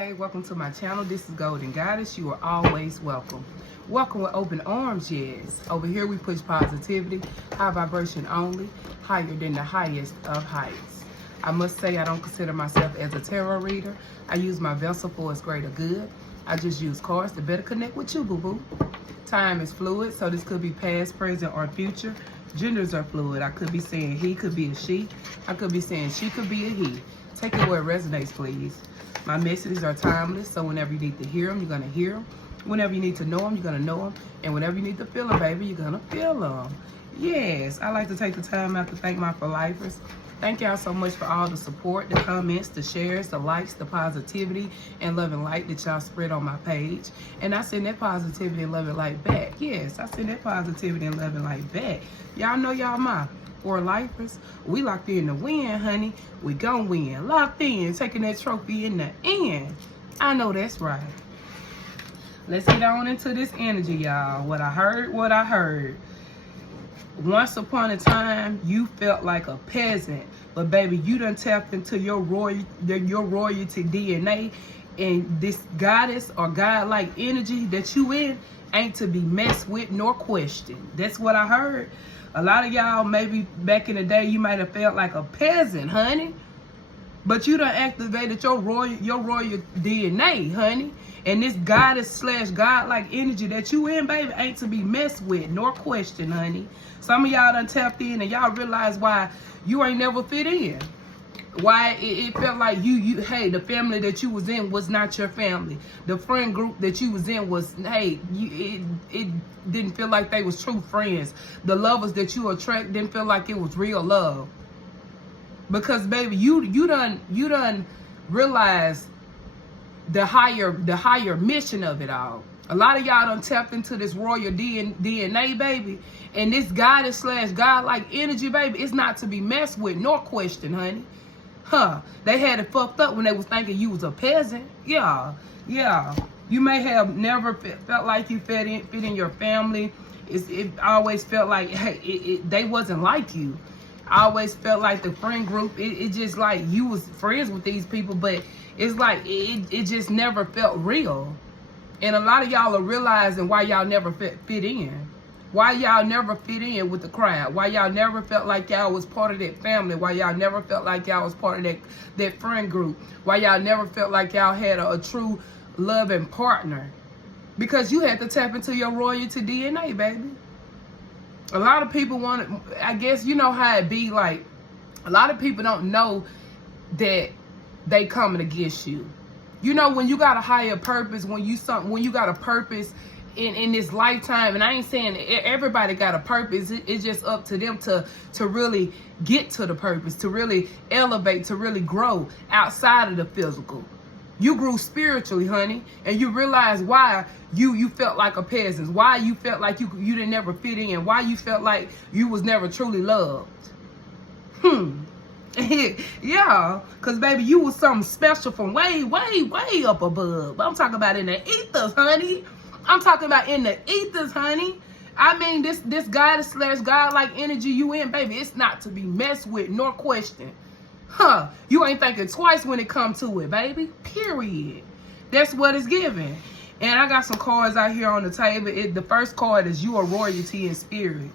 Hey, welcome to my channel. This is Golden Goddess. You are always welcome. Welcome with open arms, yes. Over here we push positivity, high vibration only, higher than the highest of heights. I must say I don't consider myself as a tarot reader. I use my vessel for its greater good. I just use cards to better connect with you, boo-boo. Time is fluid, so this could be past, present, or future. Genders are fluid. I could be saying he could be a she. I could be saying she could be a he. Take it where it resonates, please. My messages are timeless, so whenever you need to hear them, you're going to hear them. Whenever you need to know them, you're going to know them. And whenever you need to feel them, baby, you're going to feel them. Yes, I like to take the time out to thank my for-lifers. Thank y'all so much for all the support, the comments, the shares, the likes, the positivity, and love and light that y'all spread on my page. And I send that positivity and love and light back. Yes, I send that positivity and love and light back. Y'all know y'all my for-lifers. We locked in to win, honey. We gon' win. Locked in, taking that trophy in the end. I know that's right. Let's get on into this energy, y'all. What I heard. Once upon a time, you felt like a peasant, but baby, you done tapped into your royalty DNA, and this goddess or godlike energy that you in ain't to be messed with nor questioned. That's what I heard. A lot of y'all, maybe back in the day, you might have felt like a peasant, honey, but you done activated your royal DNA, honey. And this goddess / godlike energy that you in, baby, ain't to be messed with nor questioned, honey. Some of y'all done tapped in and y'all realize why you ain't never fit in. Why it felt like hey, the family that you was in was not your family. The friend group that you was in was, hey, it didn't feel like they was true friends. The lovers that you attract didn't feel like it was real love. Because baby, you done realized the higher mission of it all. A lot of y'all done tapped into this royal DNA, baby. And this goddess / godlike energy, baby, it's not to be messed with nor questioned, honey. Huh. They had it fucked up when they was thinking you was a peasant. Yeah. You may have never felt like you fit in your family. It always felt like, hey, they wasn't like you. I always felt like the friend group, it just like you was friends with these people, but it's like it just never felt real. And a lot of y'all are realizing why y'all never fit in. Why y'all never fit in with the crowd. Why y'all never felt like y'all was part of that family. Why y'all never felt like y'all was part of that friend group. Why y'all never felt like y'all had a true loving partner. Because you had to tap into your royalty DNA, baby. A lot of people I guess you know how it be, like, a lot of people don't know that they coming against you. You know, when you got a higher purpose, when you got a purpose in this lifetime, and I ain't saying everybody got a purpose, it's just up to them to really get to the purpose, to really elevate, to really grow outside of the physical. You grew spiritually, honey, and you realize why you felt like a peasant, why you felt like you didn't never fit in, why you felt like you was never truly loved. Yeah, because baby, you was something special from way up above. I'm talking about in the ethers, honey. I'm talking about in the ethers, honey. I mean, this goddess / godlike energy you in, baby, it's not to be messed with nor questioned. Huh, you ain't thinking twice when it comes to it, baby. Period. That's what it's giving. And I got some cards out here on the table. The first card is you are royalty in spirit.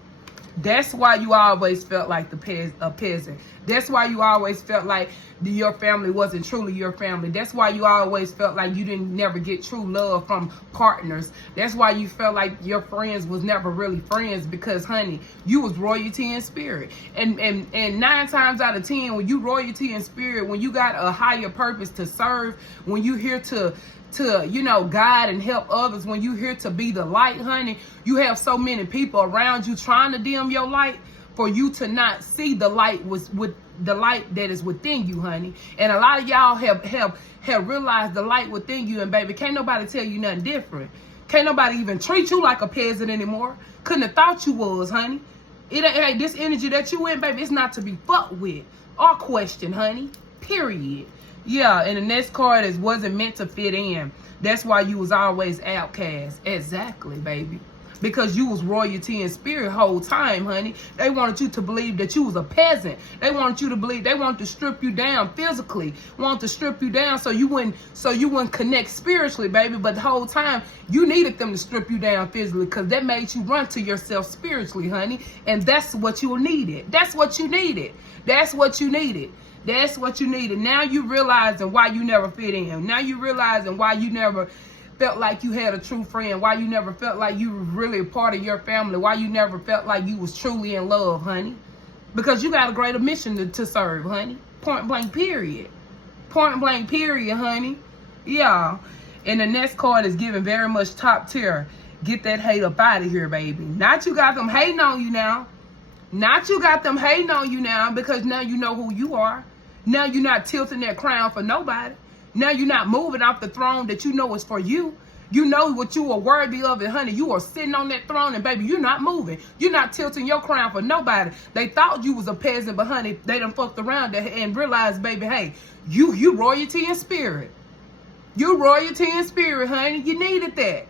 That's why you always felt like a peasant. That's why you always felt like your family wasn't truly your family. That's why you always felt like you didn't never get true love from partners. That's why you felt like your friends was never really friends, because, honey, you was royalty in spirit. And 9 times out of 10, when you royalty in spirit, when you got a higher purpose to serve, when you here to guide and help others, when you here to be the light, honey, you have so many people around you trying to dim your light for you to not see the light the light that is within you, honey. And a lot of y'all have realized the light within you, and baby, can't nobody tell you nothing different. Can't nobody even treat you like a peasant anymore. Couldn't have thought you was, honey. Hey, this energy that you in, baby, it's not to be fucked with or questioned, honey. Period. Yeah, and the next card is wasn't meant to fit in. That's why you was always outcast. Exactly, baby. because you was royalty in spirit whole time, honey. They wanted you to believe that you was a peasant. They wanted you to believe, they wanted to strip you down physically, wanted to strip you down so you wouldn't connect spiritually, baby. But the whole time you needed them to strip you down physically, because that made you run to yourself spiritually, honey. And that's what you needed. That's what you needed. That's what you needed. That's what you needed. Now you realizing why you never fit in. Now you realizing why you never felt like you had a true friend, why you never felt like you were really a part of your family, why you never felt like you was truly in love, honey. Because you got a greater mission to serve, honey. Point blank period. Point blank period, honey. Yeah. And the next card is giving very much top tier. Get that hate up out of here, baby. Not you got them hating on you now. Not you got them hating on you now, because now you know who you are. Now you're not tilting that crown for nobody. Now you're not moving off the throne that you know is for you. You know what you are worthy of, and honey, you are sitting on that throne, and baby, you're not moving. You're not tilting your crown for nobody. They thought you was a peasant, but honey, they done fucked around and realized, baby, hey, you royalty in spirit. You royalty in spirit, honey. You needed that.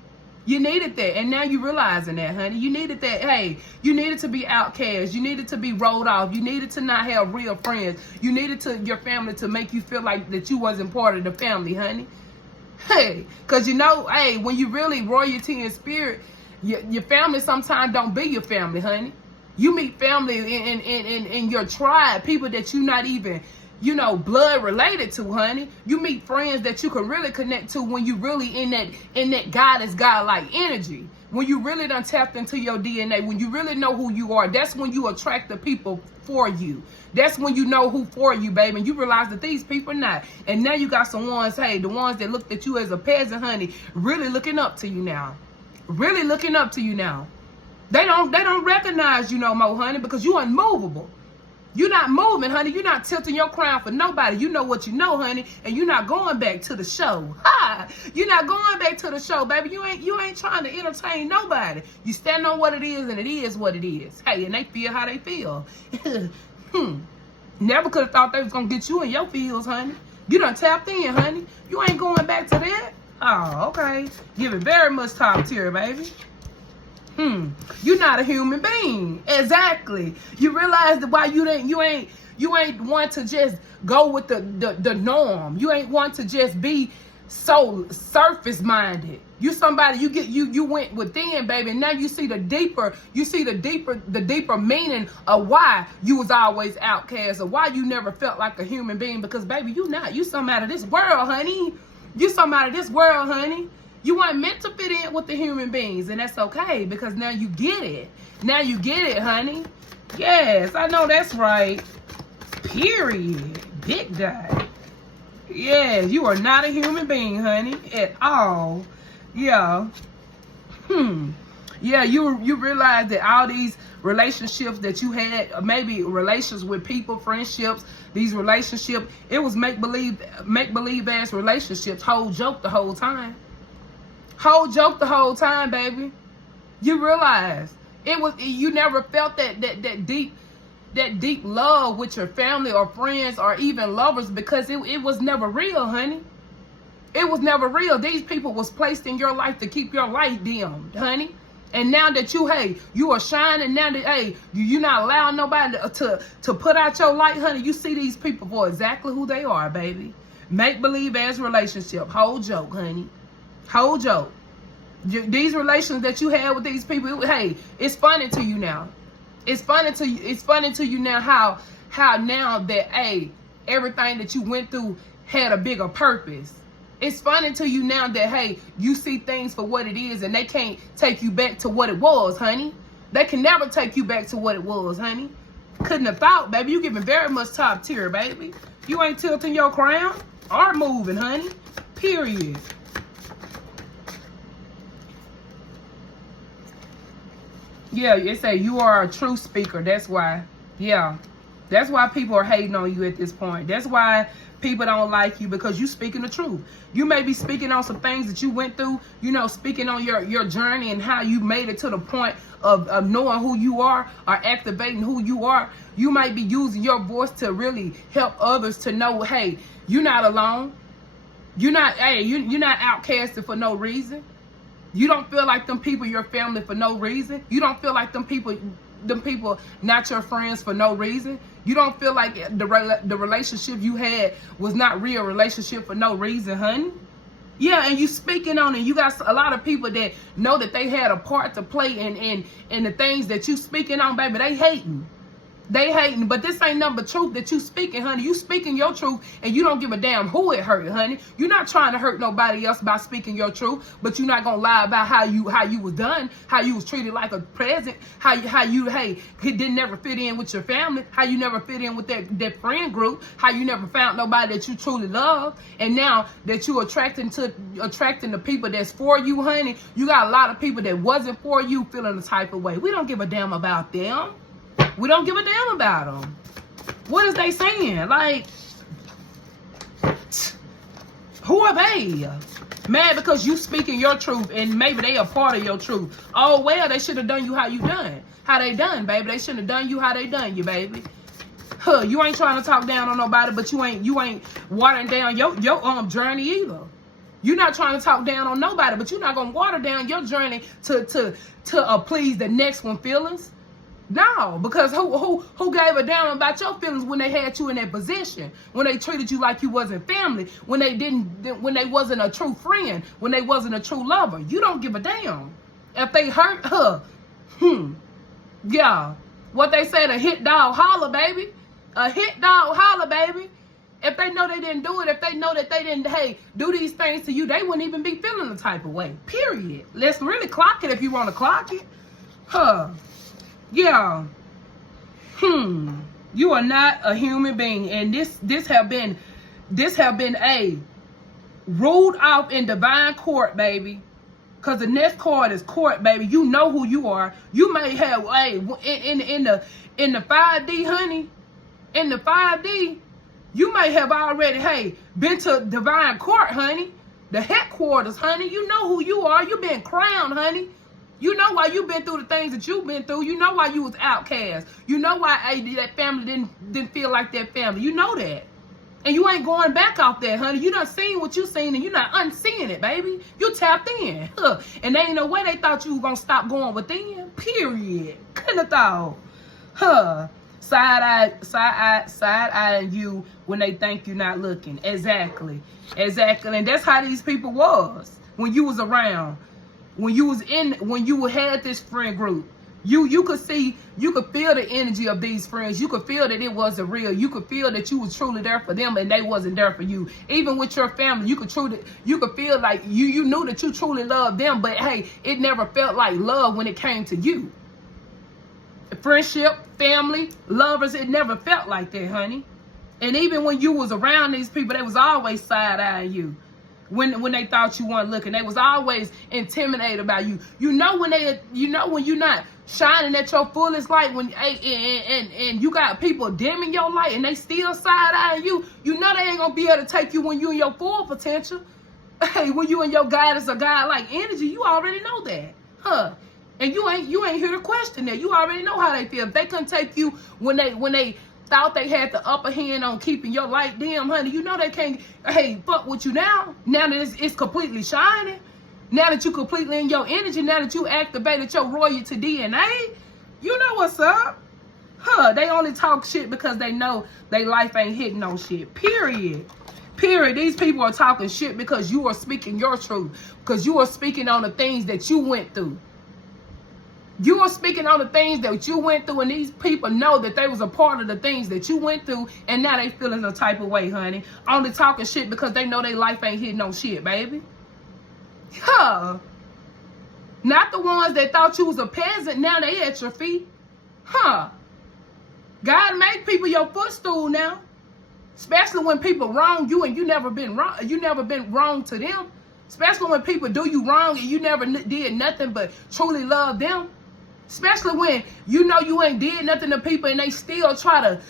You needed that, and now you realizing that, honey. You needed that. Hey, you needed to be outcast. You needed to be rolled off. You needed to not have real friends. You needed your family to make you feel like that you wasn't part of the family, honey. Hey, because you know, hey, when you really royalty in spirit, your family sometimes don't be your family, honey. You meet family in your tribe, people that you not even, you know, blood related to, honey. You meet friends that you can really connect to when you really in that God-like energy. When you really done tapped into your DNA, when you really know who you are, that's when you attract the people for you. That's when you know who for you, baby. And you realize that these people not. And now you got some ones, hey, the ones that looked at you as a peasant, honey, really looking up to you now. Really looking up to you now. They don't recognize you no more, honey, because you unmovable. You're not moving, honey. You're not tilting your crown for nobody. You know what you know, honey, and you're not going back to the show. Ha! You're not going back to the show, baby. You ain't trying to entertain nobody. You stand on what it is, and it is what it is. Hey, and they feel how they feel. Never could have thought they was gonna get you in your feels, honey. You done tapped in, honey. You ain't going back to that. Oh, okay. Give it very much top tier, baby. You're not a human being. Exactly. You realize that why you ain't want to just go with the norm. You ain't want to just be so surface minded. You somebody, you went within, baby, and now you see the deeper meaning of why you was always outcast, or why you never felt like a human being, because baby, you something out of this world, honey. You something out of this world, honey. You weren't meant to fit in with the human beings, and that's okay, because now you get it. Now you get it, honey. Yes, I know that's right. Period. Big guy. Yes, you are not a human being, honey, at all. Yeah. Yeah, you realize that all these relationships that you had, maybe relations with people, friendships, these relationships, it was make-believe ass relationships, whole joke the whole time. Whole joke the whole time, baby. You realize you never felt that deep love with your family or friends or even lovers, because it was never real, honey. It was never real. These people was placed in your life to keep your light dimmed, honey. And now that you are shining, now that, hey, you not allowing nobody to put out your light, honey, you see these people for exactly who they are, baby. Make-believe as relationship. Whole joke, honey. Whole joke. These relations that you had with these people, hey, it's funny to you now. It's funny to you now how now that, hey, everything that you went through had a bigger purpose. It's funny to you now that, hey, you see things for what it is, and they can't take you back to what it was, honey. They can never take you back to what it was, honey. Couldn't have thought, baby. You giving very much top tier, baby. You ain't tilting your crown or moving, honey. Period. Yeah, it say you are a true speaker. That's why. Yeah. That's why people are hating on you at this point. That's why people don't like you, because you speaking the truth. You may be speaking on some things that you went through, you know, speaking on your journey and how you made it to the point of knowing who you are or activating who you are. You might be using your voice to really help others to know, hey, you're not alone. You're not outcasted for no reason. You don't feel like them people your family for no reason. You don't feel like them people not your friends for no reason. You don't feel like the relationship you had was not real relationship for no reason, honey. Yeah, and you speaking on it. You got a lot of people that know that they had a part to play in the things that you speaking on, baby. They hating. They hating, but this ain't nothing but truth that you speaking, honey. You speaking your truth, and you don't give a damn who it hurt, honey. You're not trying to hurt nobody else by speaking your truth, but you're not gonna lie about how you was done, how you was treated like a peasant, how you it didn't never fit in with your family, how you never fit in with that friend group, how you never found nobody that you truly love, and now that you attracting the people that's for you, honey, you got a lot of people that wasn't for you feeling the type of way. We don't give a damn about them. We don't give a damn about them. What is they saying? Like, who are they? Mad because you speaking your truth and maybe they a part of your truth. Oh, well, they should have done you how you done. How they done, baby. They shouldn't have done you how they done you, baby. Huh, you ain't trying to talk down on nobody, but you ain't watering down your journey either. You're not trying to talk down on nobody, but you're not going to water down your journey to please the next one feelings. No, because who gave a damn about your feelings when they had you in that position, when they treated you like you wasn't family, when they wasn't a true friend, when they wasn't a true lover? You don't give a damn. If they hurt her, yeah, what they said, a hit dog holler, baby. A hit dog holler, baby. If they know they didn't do it, if they know that they didn't, do these things to you, they wouldn't even be feeling the type of way. Period. Let's really clock it if you want to clock it. Yeah. You are not a human being, and this have been a ruled off in divine court, baby. Cause the next card is court, baby. You know who you are. You may have in the 5D, honey. In the 5D, you may have already been to divine court, honey. The headquarters, honey. You know who you are. You been crowned, honey. You know why you've been through the things that you've been through. You know why you was outcast. You know why that family didn't feel like that family. You know that. And you ain't going back out there, honey. You done seen what you seen and you're not unseeing it, baby. You tapped in. And there ain't no way they thought you were going to stop going within. Period. Couldn't have thought. Side-eyeing you when they think you're not looking. Exactly. And that's how these people was when you was around. When you had this friend group, you could feel the energy of these friends. You could feel that it wasn't real. You could feel that you was truly there for them and they wasn't there for you. Even with your family, you could feel like you knew that you truly loved them, but it never felt like love when it came to you. Friendship, family, lovers, it never felt like that, honey. And even when you was around these people, they was always side-eyeing you. When they thought you weren't looking, they was always intimidated about you. You know when you're not shining at your fullest light, and you got people dimming your light and they still side-eyeing you. You know they ain't gonna be able to take you when you in your full potential. When you in your goddess or God-like energy, you already know that, And you ain't here to question that. You already know how they feel. If they couldn't take you when they thought they had the upper hand on keeping your light dim, honey, you know they can't fuck with you now. Now that it's completely shining. Now that you completely in your energy, now that you activated your royalty DNA, you know what's up. They only talk shit because they know their life ain't hitting no shit. Period. These people are talking shit because you are speaking your truth. Because you are speaking on the things that you went through. You are speaking on the things that you went through, and these people know that they was a part of the things that you went through, and now they feeling the type of way, honey. Only talking shit because they know their life ain't hitting no shit, baby. Not the ones that thought you was a peasant, now they at your feet. God make people your footstool now. Especially when people wrong you and you never been wrong to them. Especially when people do you wrong and you never did nothing but truly love them. Especially when you know you ain't did nothing to people and they still try to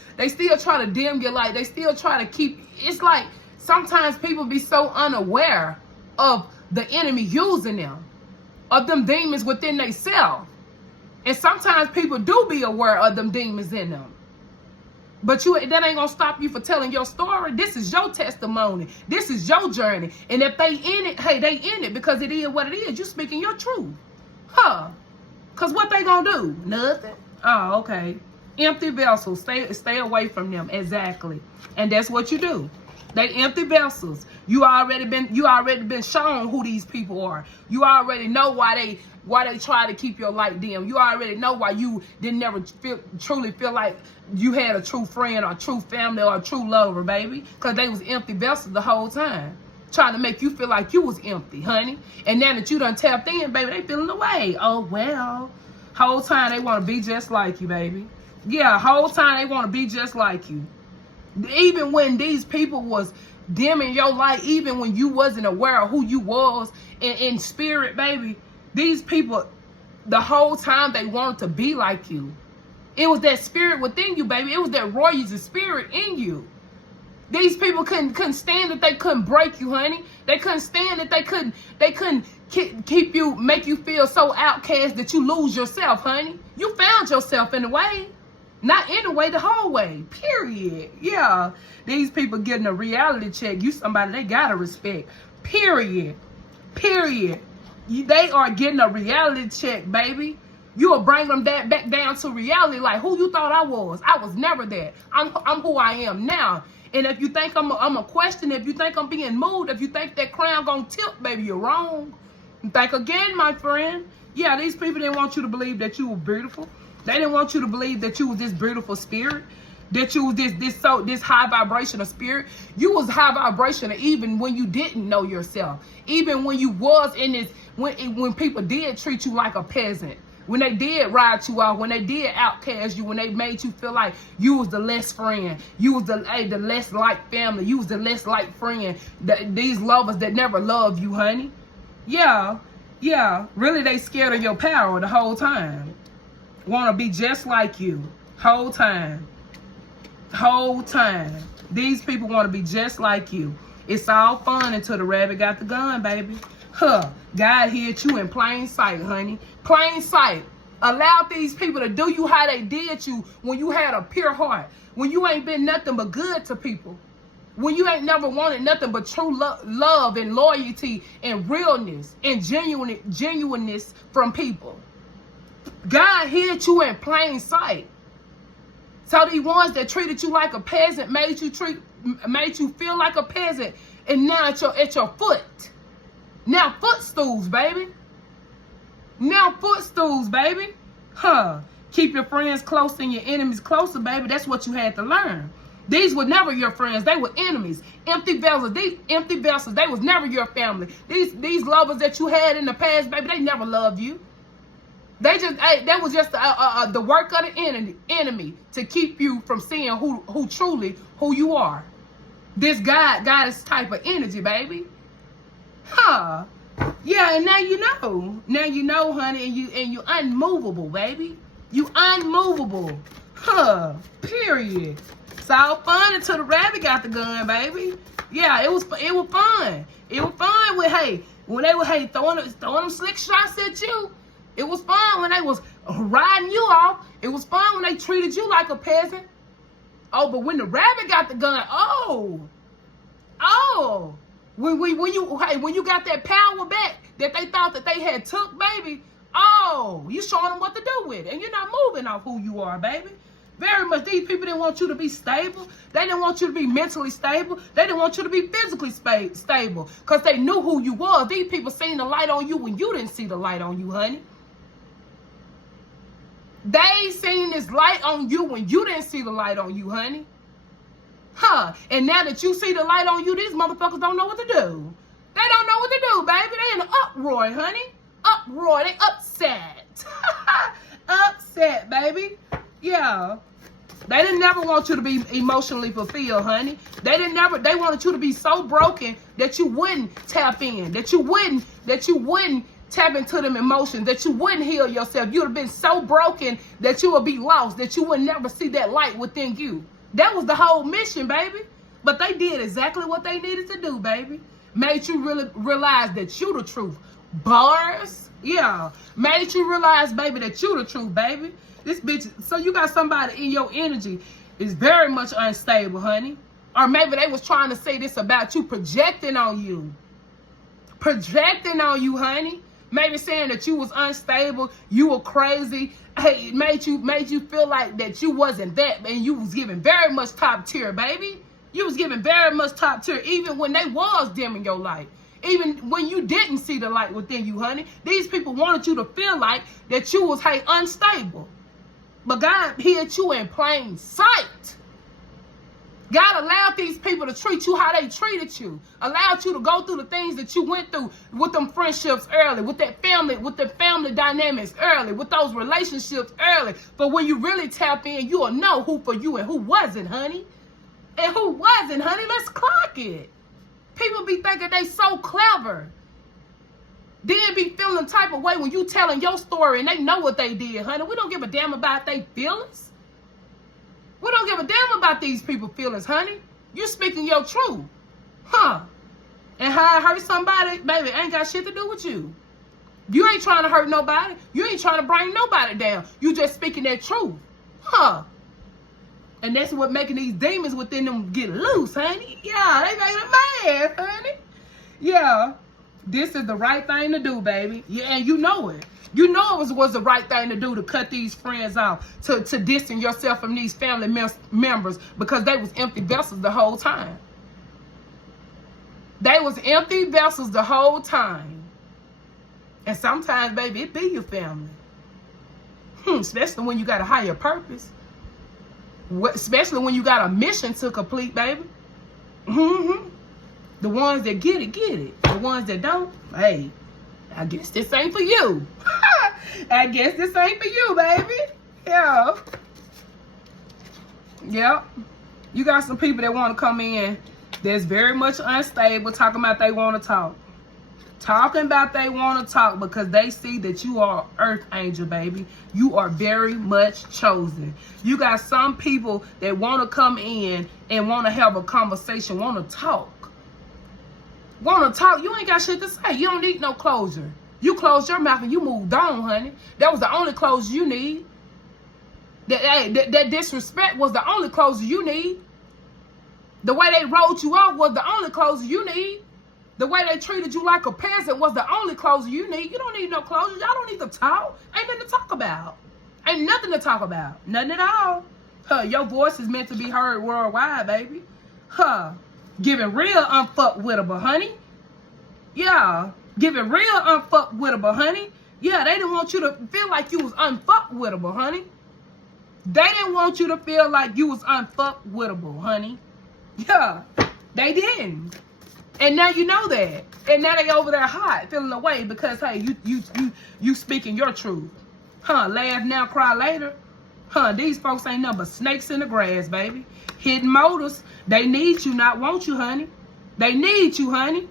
dim your light. They still try to keep. It's like sometimes people be so unaware of the enemy using them, of them demons within themselves. And sometimes people do be aware of them demons in them. But that ain't gonna stop you for telling your story. This is your testimony. This is your journey. And if they in it, hey, they in it because it is what it is. You speaking your truth. Huh. Because what they gonna do? Nothing. Oh, okay. Empty vessels. Stay away from them. Exactly. And that's what you do. They empty vessels. You already been shown who these people are. You already know why they try to keep your light dim. You already know why you didn't never truly feel like you had a true friend or a true family or a true lover, baby. Because they was empty vessels the whole time. Trying to make you feel like you was empty, honey. And now that you done tapped in, baby, they feeling away. Oh, well. Whole time they want to be just like you, baby. Yeah, whole time they want to be just like you. Even when these people was dimming your light, even when you wasn't aware of who you was in spirit, baby, these people, the whole time they wanted to be like you. It was that spirit within you, baby. It was that royalty spirit in you. These people couldn't stand that they couldn't break you, honey. They couldn't stand that they couldn't keep you, make you feel so outcast that you lose yourself, honey. You found yourself in a way. Not in a way, the whole way. Period. Yeah. These people getting a reality check. You somebody they gotta respect. Period. Period. They are getting a reality check, baby. You will bring them back down to reality, like who you thought I was. I was never that. I'm who I am now. And if you think I'm a question, if you think I'm being moved, if you think that crown gonna tilt, baby, you're wrong. Think again, my friend. Yeah, these people didn't want you to believe that you were beautiful. They didn't want you to believe that you was this beautiful spirit, that you was this high vibrational spirit. You was high vibrational even when you didn't know yourself. Even when you was in this, when people did treat you like a peasant, when they did ride you out, when they did outcast you, when they made you feel like you was the less friend, you was the less like family, you was the less like friend. These lovers that never loved you, honey. Yeah, really they scared of your power the whole time. Want to be just like you whole time. These people want to be just like you. It's all fun until the rabbit got the gun, baby. Huh. God hid you in plain sight, honey. Plain sight. Allowed these people to do you how they did you when you had a pure heart. When you ain't been nothing but good to people. When you ain't never wanted nothing but true love and loyalty and realness and genuineness from people. God hid you in plain sight. So the ones that treated you like a peasant made you feel like a peasant, and now at your foot. Now footstools, baby. Huh. Keep your friends close and your enemies closer, baby. That's what you had to learn. These were never your friends. They were enemies. Empty vessels. These empty vessels. They was never your family. These lovers that you had in the past, baby, they never loved you. They just, that was just the work of the enemy to keep you from seeing who truly you are. This goddess type of energy, baby. Huh. Yeah, and now you know. Now you know, honey, and you unmovable, baby. You unmovable. Huh. Period. It's all fun until the rabbit got the gun, baby. Yeah, it was fun. It was fun when they were throwing them slick shots at you. It was fun when they was riding you off. It was fun when they treated you like a peasant. Oh, but when the rabbit got the gun, when you got that power back that they thought that they had took, baby, you showing them what to do with it, and you're not moving off who you are, baby. Very much, these people didn't want you to be stable. They didn't want you to be mentally stable. They didn't want you to be physically stable because they knew who you was. These people seen the light on you when you didn't see the light on you, honey. They seen this light on you when you didn't see the light on you, honey. Huh. And now that you see the light on you, these motherfuckers don't know what to do. They don't know what to do, baby. They in an uproar, honey. Uproar. They upset. Upset, baby. Yeah. They didn't never want you to be emotionally fulfilled, honey. They wanted you to be so broken that you wouldn't tap in, that you wouldn't tap into them emotions, that you wouldn't heal yourself. You would have been so broken that you would be lost, that you would never see that light within you. That was the whole mission, baby. But they did exactly what they needed to do, baby. Made you really realize that you the truth. Bars? Yeah. Made you realize, baby, that you the truth, baby. This bitch, so you got somebody in your energy is very much unstable, honey. Or maybe they was trying to say this about you, projecting on you. Projecting on you, honey. Maybe saying that you was unstable, you were crazy. Hey, it made you feel like that you wasn't that, and you was giving very much top tier, baby. You was giving very much top tier, even when they was dimming your light. Even when you didn't see the light within you, honey. These people wanted you to feel like that you was, hey, unstable. But God hid you in plain sight. God allowed these people to treat you how they treated you. Allowed you to go through the things that you went through with them friendships early, with that family, with the family dynamics early, with those relationships early. But when you really tap in, you'll know who for you and who wasn't, honey. And who wasn't, honey. Let's clock it. People be thinking they so clever. Then be feeling the type of way when you telling your story and they know what they did, honey. We don't give a damn about their feelings. We don't give a damn about these people's feelings, honey. You speaking your truth. Huh. And how I hurt somebody, baby, ain't got shit to do with you. You ain't trying to hurt nobody. You ain't trying to bring nobody down. You just speaking that truth. Huh. And that's what making these demons within them get loose, honey. Yeah, they make them mad, honey. Yeah. This is the right thing to do, baby. Yeah, and you know it. You know it was the right thing to do to cut these friends off, to distance yourself from these family members because they was empty vessels the whole time. They was empty vessels the whole time. And sometimes, baby, it be your family. Especially when you got a higher purpose. Especially when you got a mission to complete, baby. The ones that get it, get it. The ones that don't, hey, I guess this ain't for you. I guess this ain't for you, baby. Yeah. Yep. You got some people that want to come in that's very much unstable, talking about they want to talk. Talking about they want to talk because they see that you are an earth angel, baby. You are very much chosen. You got some people that want to come in and want to have a conversation, want to talk. Want to talk. You ain't got shit to say. You don't need no closure. You closed your mouth and you moved on, honey. That was the only closure you need. That disrespect was the only closure you need. The way they rolled you off was the only closure you need. The way they treated you like a peasant was the only closure you need. You don't need no closure. Y'all don't need to talk. Ain't nothing to talk about. Ain't nothing to talk about. Nothing at all. Your voice is meant to be heard worldwide, baby. Giving real unfuckwittable, honey. Yeah. Giving real unfuckwittable, honey. Yeah, they didn't want you to feel like you was unfuckwittable, honey. They didn't want you to feel like you was unfuckwittable, honey. Yeah, they didn't. And now you know that. And now they over there hot, feeling away because, hey, you speaking your truth. Laugh now, cry later. These folks ain't nothing but snakes in the grass, baby. Hidden motives. They need you, not want you, honey. They need you, honey.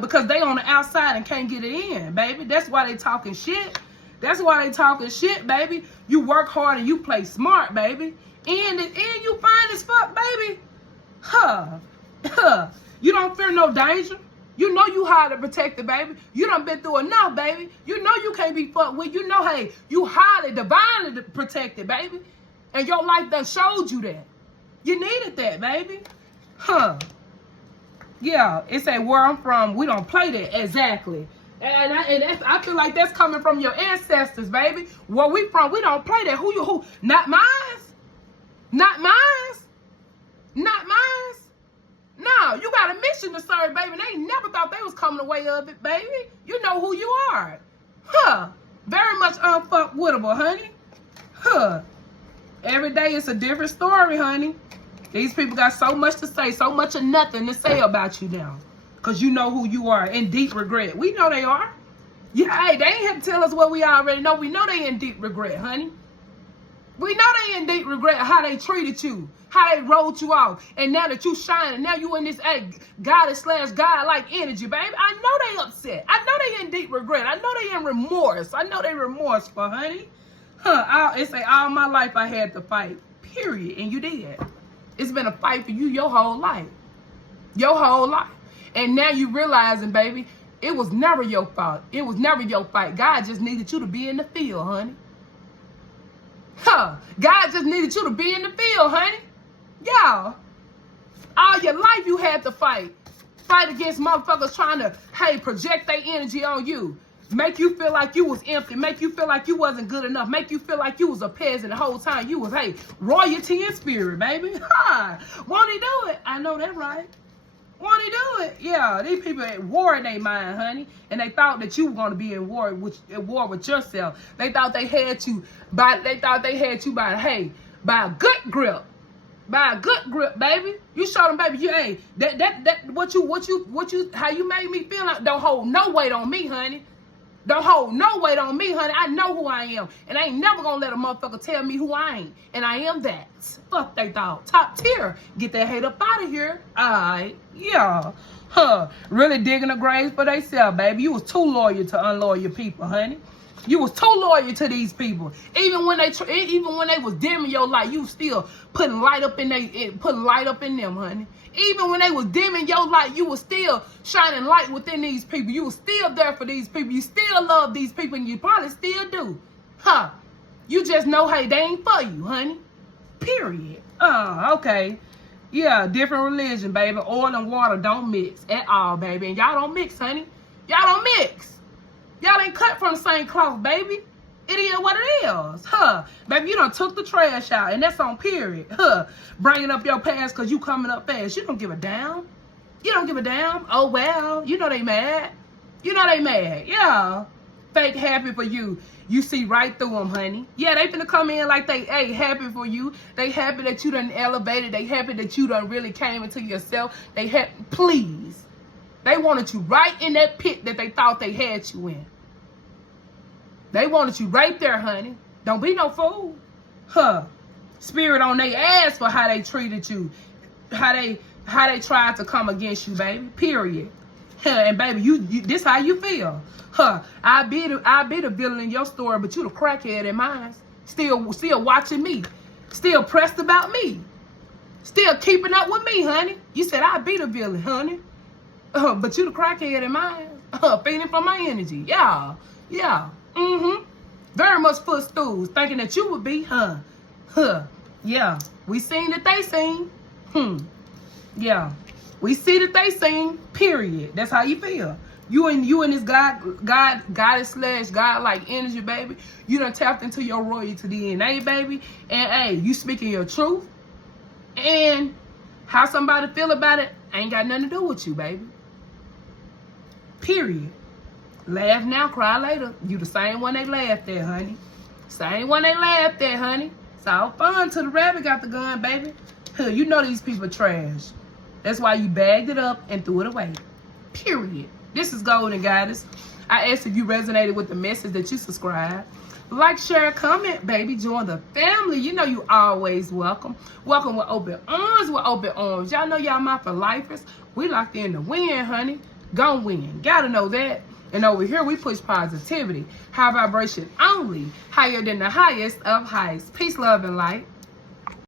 Because they on the outside and can't get it in, baby. That's why they talking shit. That's why they talking shit, baby. You work hard and you play smart, baby. And you fine as fuck, baby. You don't fear no danger. You know you highly protected, baby. You done been through enough, baby. You know you can't be fucked with. You know, hey, you highly, divinely protected, baby. And your life done showed you that. You needed that, baby. Yeah, it say where I'm from, we don't play that. Exactly. And I feel like that's coming from your ancestors, baby. Where we from, we don't play that. Who? Not mine. Not mine. Not mine. No, you got a mission to serve, baby. They ain't never thought they was coming away of it, baby. You know who you are. Very much unfuckwittable, honey. Every day it's a different story, honey. These people got so much to say, so much of nothing to say about you now. Because you know who you are, in deep regret. We know they are. Yeah, hey, they ain't have to tell us what we already know. We know they in deep regret, honey. We know they in deep regret how they treated you, how they rolled you off. And now that you shining, now you in this goddess/God-like energy, baby. I know they upset. I know they in deep regret. I know they in remorse. I know they remorseful, honey. It say all my life I had to fight, period. And you did. It's been a fight for you your whole life. Your whole life. And now you realizing, baby, it was never your fault. It was never your fight. God just needed you to be in the field, honey. God just needed you to be in the field, honey. Y'all, all your life you had to fight. Fight against motherfuckers trying to, hey, project their energy on you. Make you feel like you was empty. Make you feel like you wasn't good enough. Make you feel like you was a peasant the whole time. You was, hey, royalty in spirit, baby. Won't he do it? I know that right. Won't he do it? Yeah, these people at war in their mind, honey. And they thought that you were going to be in war with yourself. They thought they had you by, hey, by a good grip. By a good grip, baby. You showed them, baby, you ain't, how you made me feel like, don't hold no weight on me, honey. Don't hold no weight on me, honey. I know who I am. And I ain't never gonna let a motherfucker tell me who I ain't. And I am that. Fuck they thought. Top tier. Get that hate up out of here. Alright. Yeah. Really digging a grave for theyself, baby. You was too loyal to unloyal people, honey. You was too loyal to these people. Even when they was dimming your light, you still putting light up in them, honey. Even when they was dimming your light, you was still shining light within these people. You was still there for these people. You still love these people, and you probably still do. You just know, hey, they ain't for you, honey. Period. Okay. Yeah, different religion, baby. Oil and water don't mix at all, baby. And y'all don't mix, honey. Y'all don't mix. Y'all ain't cut from the same cloth, baby. It is what it is. Baby, you done took the trash out, and that's on period. Bringing up your past because you coming up fast. You don't give a damn. You don't give a damn. Oh, well. You know they mad. You know they mad. Yeah. Fake happy for you. You see right through them, honey. Yeah, they finna come in like they ain't happy for you. They happy that you done elevated. They happy that you done really came into yourself. They happy. Please. They wanted you right in that pit that they thought they had you in. They wanted you right there, honey. Don't be no fool. Spirit on their ass for how they treated you. How they tried to come against you, baby. Period. And baby, you this how you feel. I be the villain in your story, but you the crackhead in mine. Still watching me. Still pressed about me. Still keeping up with me, honey. You said I be the villain, honey. But you the crackhead in mine. Feeding from my energy. Yeah. Yeah. Very much footstools, thinking that you would be, yeah. We seen that they seen. Yeah. We see that they seen. Period. That's how you feel. You and this goddess/God-like energy, baby. You done tapped into your royalty DNA, baby. And hey, you speaking your truth. And how somebody feel about it ain't got nothing to do with you, baby. Period. Laugh now, cry later. You the same one they laughed at, honey. Same one they laughed at, honey. It's all fun till the rabbit got the gun, baby. You know these people trash. That's why you bagged it up and threw it away. Period. This is Golden Goddess. I asked if you resonated with the message that you subscribe. Like, share, comment, baby. Join the family. You know you always welcome. Welcome with open arms, with open arms. Y'all know y'all my for lifers. We locked in to win, honey. Gon' win. Gotta know that. And over here, we push positivity. High vibration only. Higher than the highest of heights. Peace, love, and light.